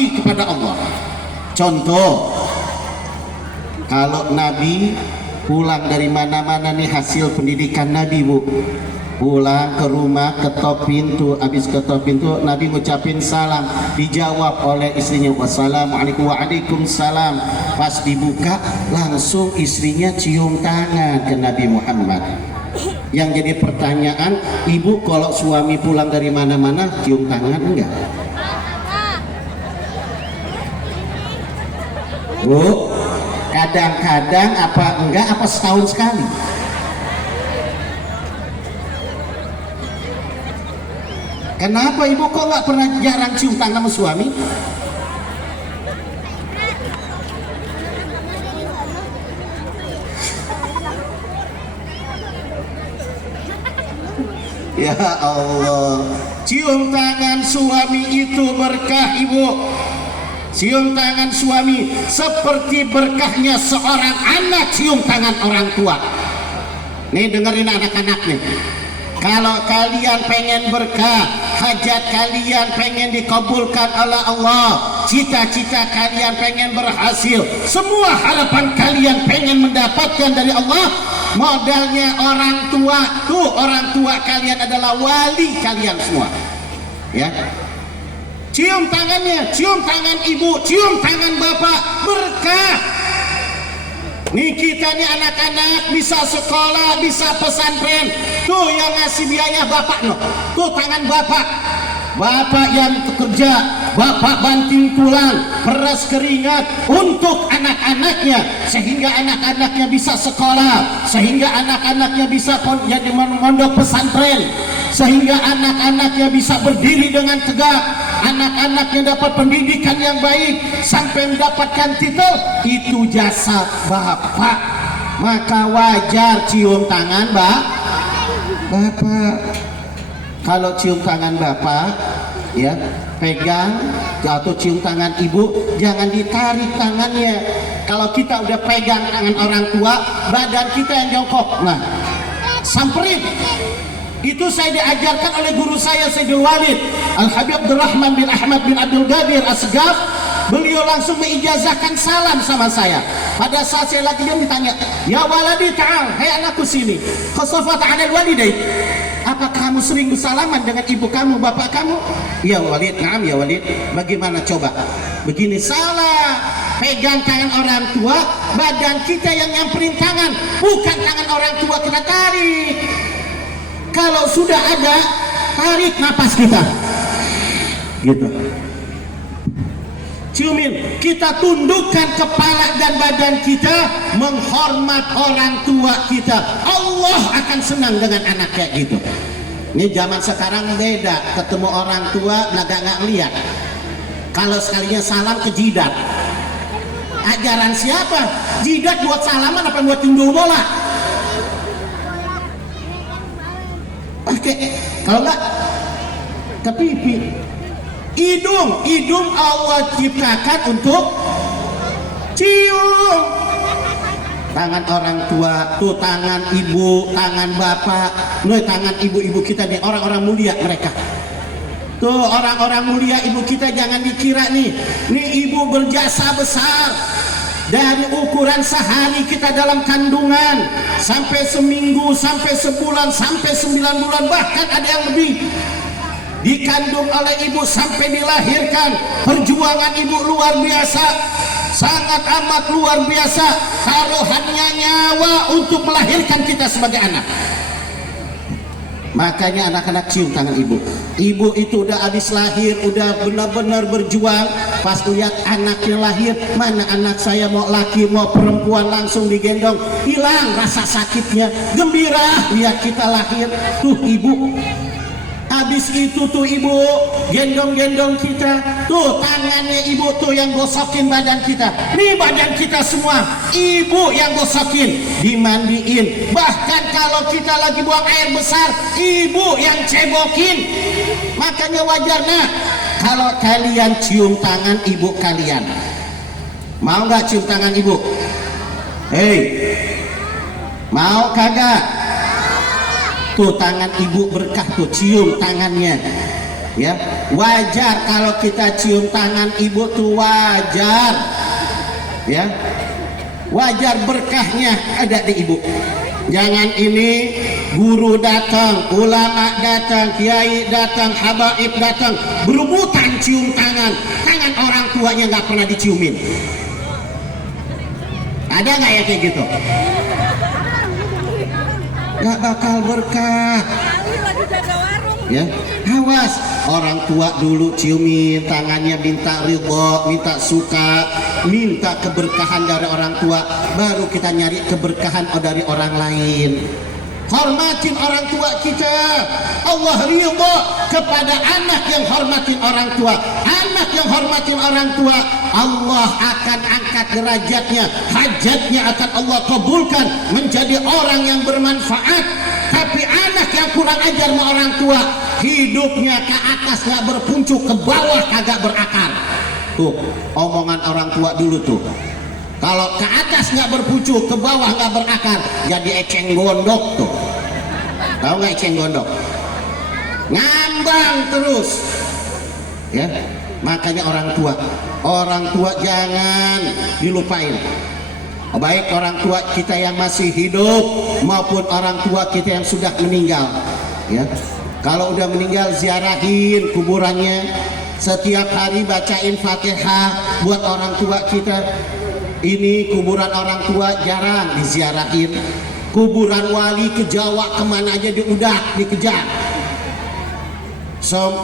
bakti kepada Allah. Contoh, kalau Nabi pulang dari mana-mana nih, hasil pendidikan Nabi bu, pulang ke rumah, ketok pintu, habis ketok pintu Nabi ngucapin salam, dijawab oleh istrinya wassalamualaikum, waalaikumsalam. Pas dibuka langsung istrinya cium tangan ke Nabi Muhammad. Yang jadi pertanyaan, ibu kalau suami pulang dari mana-mana cium tangan enggak? Bu, kadang-kadang apa enggak, apa setahun sekali? Kenapa ibu kok nggak pernah, jarang cium tangan sama suami? Ya Allah, cium tangan suami itu berkah ibu. Cium tangan suami seperti berkahnya seorang anak cium tangan orang tua. Nih dengerin anak-anak nih. Kalau kalian pengen berkah, hajat kalian pengen dikabulkan oleh Allah, cita-cita kalian pengen berhasil, semua harapan kalian pengen mendapatkan dari Allah, modalnya orang tua. Tuh, orang tua kalian adalah wali kalian semua. Ya. Cium tangannya, cium tangan ibu, cium tangan bapak, berkah. Nih kita nih anak-anak bisa sekolah, bisa pesantren. Tuh yang ngasih biaya bapak no. Tuh tangan bapak. Bapak yang bekerja, bapak banting tulang, peras keringat untuk anak-anaknya, sehingga anak-anaknya bisa sekolah, sehingga anak-anaknya bisa jadi mondok pesantren, sehingga anak-anaknya bisa berdiri dengan tegak, anak-anaknya dapat pendidikan yang baik sampai mendapatkan titel. Itu jasa bapak, maka wajar cium tangan bapak. Kalau cium tangan bapak, ya pegang, atau cium tangan ibu, jangan ditarik tangannya. Kalau kita udah pegang tangan orang tua, badan kita yang jongkok, nah samperin. Itu saya diajarkan oleh guru saya Sayyidul Walid Al-Habib Abdurrahman bin Ahmad bin Abdul Ghadir Asgaf. Beliau langsung mengijazahkan salam sama saya. Pada saat saya lagi ditanya, ya waladi ta'al, hai anakku sini, khasafat 'alal walidain, apa kamu sering bersalaman dengan ibu kamu, bapak kamu? Ya Walid, na'am ya Walid. Bagaimana coba? Begini, salah. Pegang tangan orang tua, badan kita yang nyamperin tangan, bukan tangan orang tua kita tarik. Kalau sudah ada, tarik napas kita, gitu. Ciumin, kita tundukkan kepala dan badan kita, menghormat orang tua kita. Allah akan senang dengan anak kayak gitu. Ini zaman sekarang beda, ketemu orang tua nggak ngeliat. Kalau sekalinya salam ke jidat. Ajaran siapa? Jidat buat salaman apa buat tindul bola? Oke, kalau nggak ke pipi. Hidung Allah ciptakan untuk cium. Tangan orang tua, tuh tangan ibu, tangan bapak, loh tangan ibu-ibu kita nih, orang-orang mulia mereka. Tuh orang-orang mulia ibu kita, jangan dikira nih ibu berjasa besar. Dari ukuran sehari kita dalam kandungan, sampai seminggu, sampai sebulan, sampai 9 bulan, bahkan ada yang lebih. Dikandung oleh ibu sampai dilahirkan, perjuangan ibu luar biasa, sangat amat luar biasa, taruhannya nyawa untuk melahirkan kita sebagai anak. Makanya anak-anak cium tangan ibu. Ibu itu udah habis lahir, udah benar-benar berjuang. Pas lihat anaknya lahir, mana anak saya, mau laki mau perempuan, langsung digendong, hilang rasa sakitnya, gembira lihat kita lahir. Tuh ibu, habis itu tuh ibu gendong-gendong kita, tuh tangannya ibu tuh yang gosokin badan kita. Nih badan kita semua ibu yang gosokin, dimandiin. Bahkan kalau kita lagi buang air besar, ibu yang cebokin. Makanya wajar nah kalau kalian cium tangan ibu kalian. Mau nggak cium tangan ibu? Hei, mau kagak? Tuh tangan ibu berkah, tuh cium tangannya. Ya, wajar kalau kita cium tangan ibu tuh wajar. Ya, wajar, berkahnya ada di ibu. Jangan ini guru datang, ulama datang, kiai datang, habaib datang, berebutan cium tangan orang tuanya nggak pernah diciumin. Ada nggak ya kayak gitu? Nggak bakal berkah. Ya, awas, orang tua dulu ciumin tangannya, minta ridho, minta suka, minta keberkahan dari orang tua, baru kita nyari keberkahan dari orang lain. Hormatin orang tua kita. Allah ridho kepada anak yang hormatin orang tua. Anak yang hormatin orang tua, Allah akan angkat derajatnya, hajatnya akan Allah kabulkan menjadi orang yang bermanfaat. Tapi anak yang kurang ajar sama orang tua, hidupnya ke atas nggak berpuncuk, ke bawah kagak berakar. Tuh omongan orang tua dulu tuh. Kalau ke atas nggak berpucuk, ke bawah nggak berakar, jadi eceng gondok tuh. Tahu nggak eceng gondok? Ngambang terus. Ya, makanya orang tua jangan dilupain. Baik orang tua kita yang masih hidup maupun orang tua kita yang sudah meninggal. Ya, kalau udah meninggal ziarahin kuburannya. Setiap hari bacain Fatihah buat orang tua kita. Ini kuburan orang tua jarang diziarahin. Kuburan wali ke Jawa kemana aja diudah dikejar.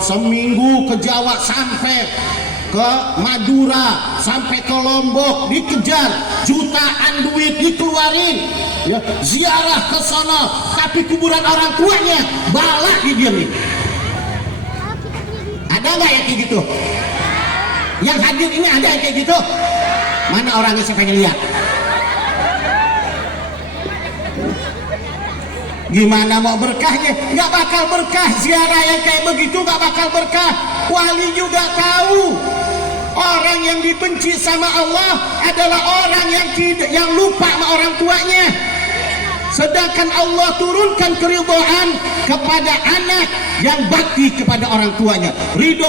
Seminggu ke Jawa sampai ke Madura, sampai ke Lombok dikejar, jutaan duit dikeluarin. Ya, ziarah ke sana, tapi kuburan orang tuanya balak didiemin. Ada nggak yang kayak gitu? Yang hadir ini ada yang kayak gitu? Mana orangnya, saya pengen lihat. Gimana mau berkahnya? Nggak bakal berkah. Ziarah yang kayak begitu nggak bakal berkah. Wali juga tahu orang yang dibenci sama Allah adalah orang yang lupa sama orang tuanya. Sedangkan Allah turunkan keridhaan kepada anak yang bakti kepada orang tuanya. Ridho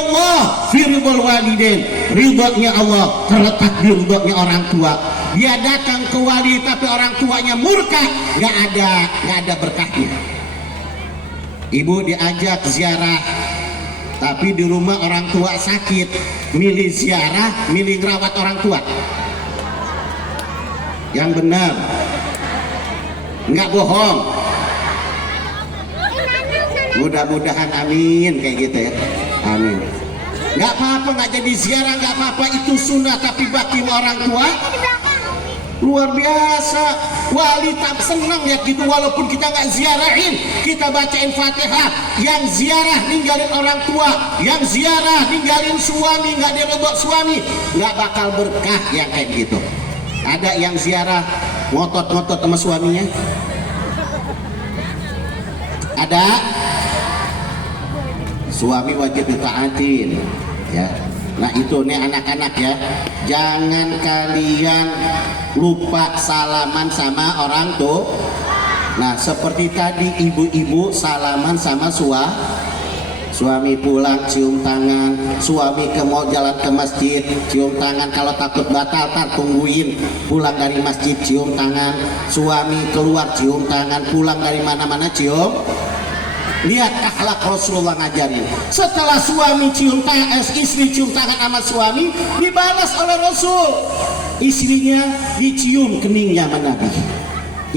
fi ridhol walidain. Ridhonya Allah terletak di ridhonya orang tua. Dia datang ke wali tapi orang tuanya murka, nggak ada berkahnya. Ibu diajak ziarah, tapi di rumah orang tua sakit, milih ziarah, milih ngerawat orang tua. Yang benar, nggak bohong. Mudah-mudahan amin kayak gitu ya, amin. Nggak apa-apa, nggak jadi ziarah, nggak apa-apa, itu sunnah. Tapi bakti orang tua luar biasa. Wali tak senang ya gitu, walaupun kita nggak ziarahin, kita bacain Fatihah. Yang ziarah ninggalin orang tua, yang ziarah ninggalin suami, nggak direbut suami, nggak bakal berkah yang kayak gitu. Ada yang ziarah ngotot-ngotot sama suaminya? Ada? Suami wajib ditaatin ya. Nah itu nih anak-anak ya, jangan kalian lupa salaman sama orang tua. Nah seperti tadi ibu-ibu salaman sama suami, pulang cium tangan, suami mau jalan ke masjid cium tangan, kalau takut batal tar tungguin pulang dari masjid cium tangan, suami keluar cium tangan, pulang dari mana-mana cium. Lihat akhlak Rasulullah ngajarin. Setelah suami cium tangan, istri cium tangan sama suami, dibalas oleh Rasul. Istrinya dicium keningnya sama Nabi.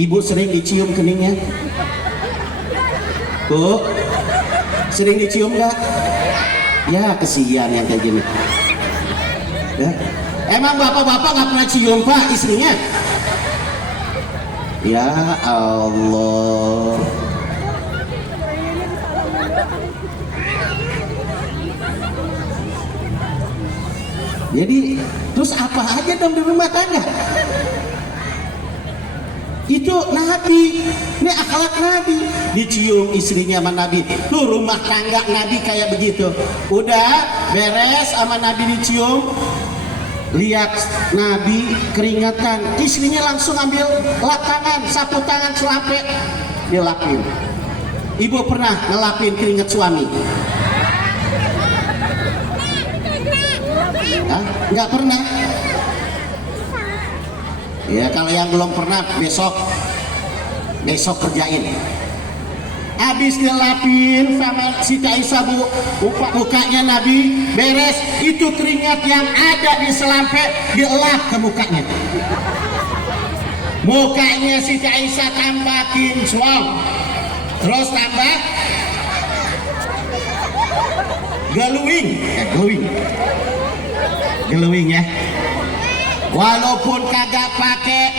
Ibu sering dicium keningnya? Bu, sering dicium nggak? Ya kesian yang kayak gini. Ya. Emang bapak-bapak nggak pernah cium pak istrinya? Ya Allah. Jadi terus apa aja dong di rumah tangga? Itu Nabi, ini akhlak Nabi. Dicium istrinya sama Nabi. Tuh rumah tangga Nabi kayak begitu. Udah beres sama Nabi dicium, lihat Nabi keringatan, istrinya langsung ambil lap tangan, sapu tangan, selapet, dilapin. Ibu pernah ngelapin keringat suami? Hah? Nggak pernah. Ya kalau yang belum pernah besok kerjain. Habis dilapin sama si Aisyah mukanya Nabi beres, itu keringat yang ada di selampe dielap ke mukanya. Mukanya si Aisyah tambahin suam, terus tambah glowing ya. Walaupun kagak pakai